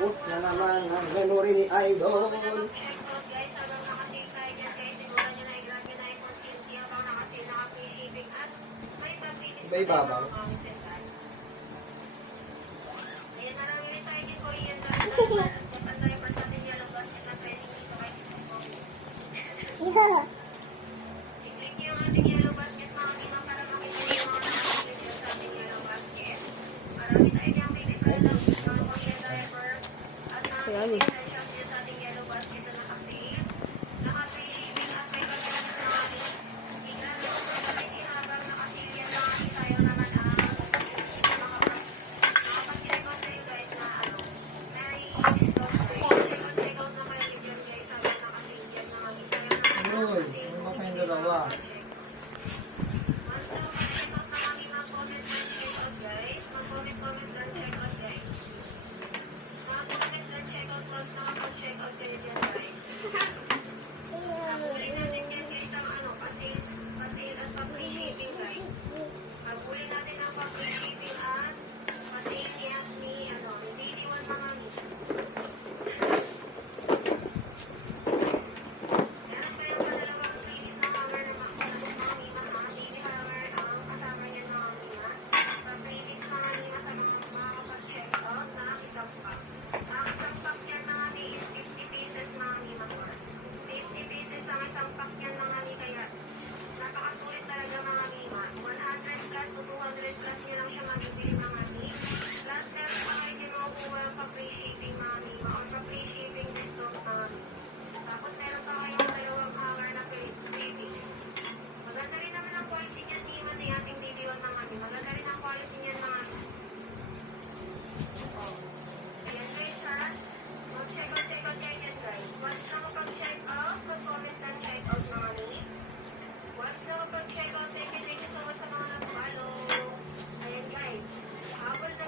Tapos na naman ang memory ni Idol. Iba-ibabaw. Uy, ano ba kayong dalawa?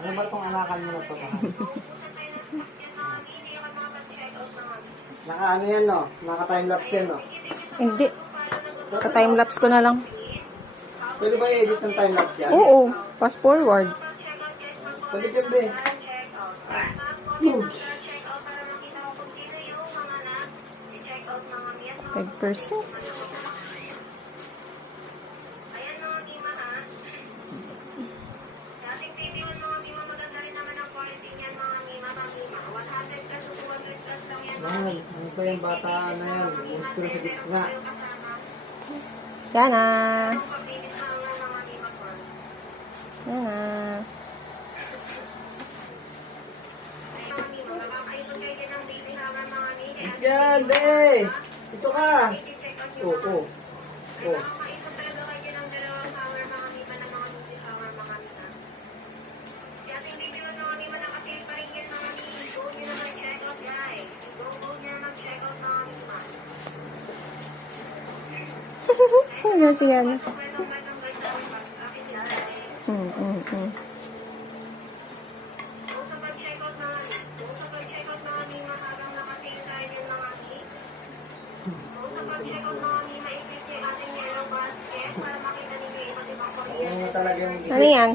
Ano ba itong anakan mo na ito? Naka-ano yan, no? Naka-timelapse yan, no? Hindi. Ka-timelapse ko na lang. Pwede ba i-edit ng timelapse yan? Oo. Fast forward. Pwede ka ba? 5%. Man, ano ba yung bata na yan? Gusto sa gitna. Yan na. Yan na. Gande! Ito ka! Oo. Oo. Yan siya. Ano talaga yung Ano yan?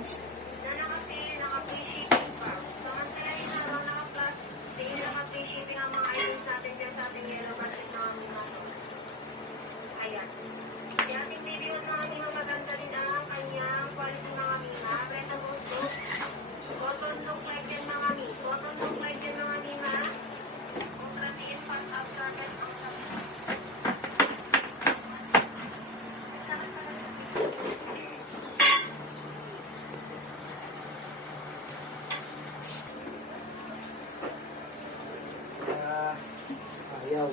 ayaw.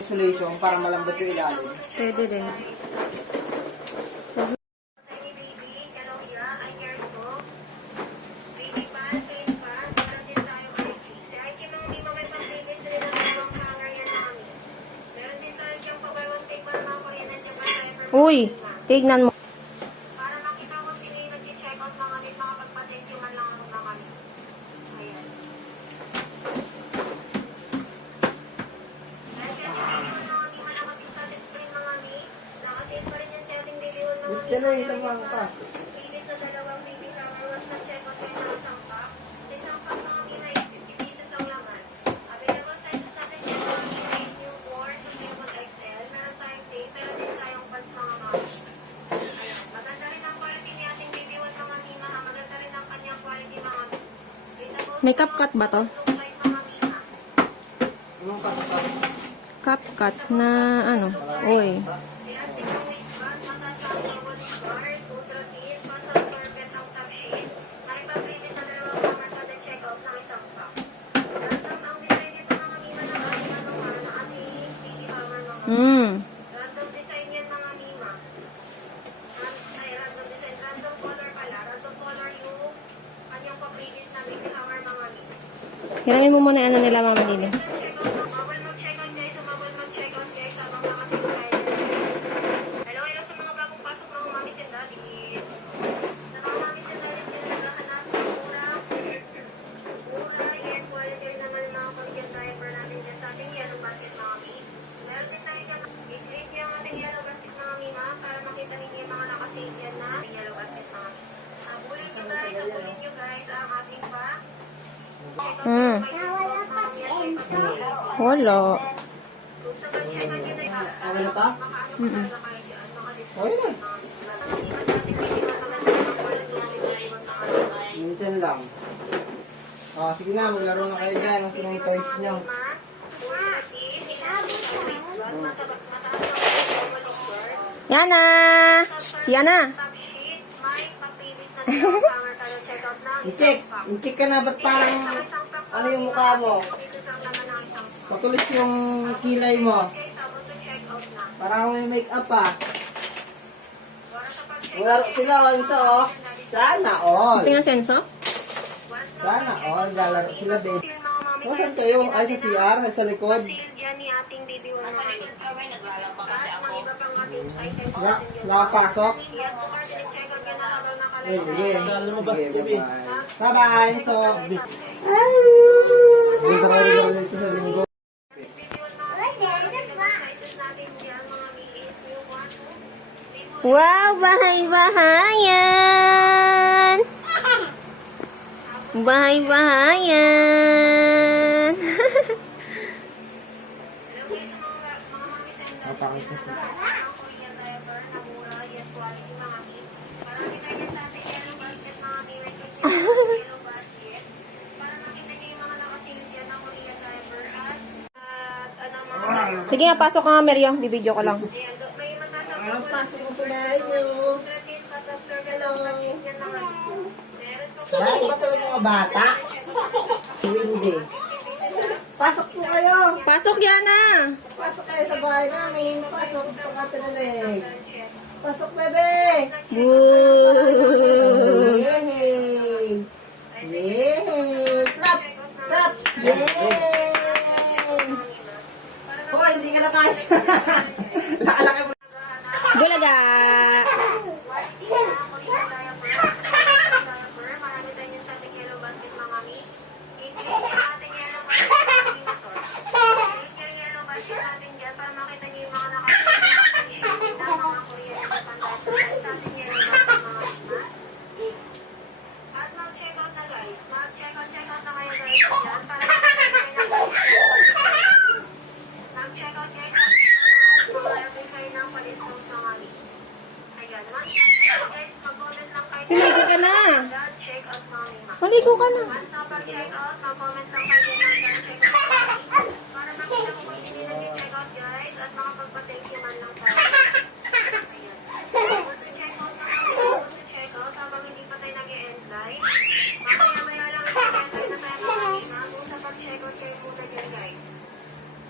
Insulation para malambot yung ilalim. Pwede din. Uy, tignan mo. Para makita ko sino yung nag-check out mga kami, makapagpa-thank you man lang ako na kami. Ayan. Dahil sa ating video na kami, malakating sa ating screen mga kami, nakasave pa rin yan sa ating video na Gusto kami. na yung tamang pa. Ilis na dalawang baby shower was nag-check out kayo ng isang pack. Sa isang pack mga kami na 50 pieces ang laman. Available sizes natin dyan mga kami na is newborn to newborn XL. Meron tayong tape, pero din tayong pants mga kami. Ayan. Maganda rin ang quality ni ating baby one mga mima. Maganda rin ang kanyang quality mga mima. May CapCut ba to? Look like mga mima. Anong kapatid? CapCut na ano? Uy. Elastic ang waistband, mataas ang bubble guard, ultra thin, pasal carpet ang top sheet. Nakipag-previous na dalawang kamar na check out ng isang pack. Random ang design nito mga mima ng ating manual na ating baby hammer mga mima. Random design yan mga mima. Ay, random design. Random color pala. Random color yung kanyang pa-previous na baby hammer mga mima. Hiramin mo muna yung ano nila, Mama Lily. Bawal mag-check out guys. Bawal mag-check out guys habang nakasin tayo guys. Hello, hello sa mga bagong pasok ng mamis and daddies. Sa mga mamis and daddies yun naghahanap ng mura. Mura, yan. Quality rin naman ng mga kuligyan diaper natin dyan sa ating yellow basket mga mi. Meron din tayo dyan. I-click niyo ang ating yellow basket mga mi ma para makita ninyo yung mga nakasave yan na ating yellow basket mga mi. Abulin nyo guys ang ating pa. Wala. Ano na pa? Okay na. Minsan lang. Sige na, maglaro na kayo dyan. Ang sinong toys nyo. Yana! Psst, Yana! In-check ka na, ba't parang ano yung mukha mo? Patulis yung kilay mo. Parang may make-up ah. Maglaro sila, Onso, oh. Sana all. Kasi nga senso? Sana all. Lalaro sila din. Saan kayo? Ay, sa CR? Sa likod? Yan ni ating baby one. Nakapasok? Sige. Sige, bye-bye. Bye-bye, so. Dito ka rin dito sa linggo. Wow, bahay-bahayan! Bahay-bahayan! Sige nga, pasok ka nga, Meryo. Bibidyo ko lang. Ano pa? Sumukunahin nyo. Hello. Dahil ba talaga mga bata? Hindi. Pasok po kayo. Pasok, Yana! Pasok kayo sa bahay namin. Pasok sa katanalig. Pasok, bebe. Woo! Yay! Yay! Clap! Clap! Yay! Hoy, hindi ka na kaya. Nakalaki mo. Bulaga! Maligo ka na! Maligo ka na!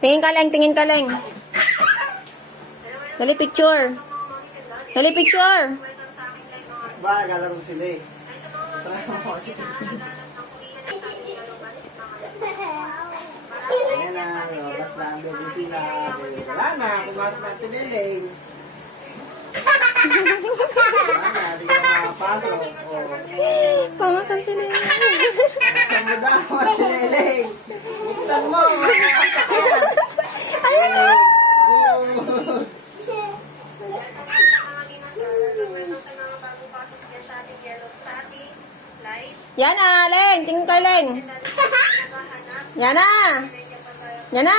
Tingin ka lang, tingin ka lang. Dali picture. Dali picture. Ba, galaro sila eh. Ayan na, labas na ang baby sila. Wala na, kumasok na tiniling. Wala, di ka makapasok. Oh. Pamasal sila. Buksan mo daw, Leleng. Buksan mo. Ayun na. Yan na, Leng. Tingin kay Leng. Yan na. Yan na.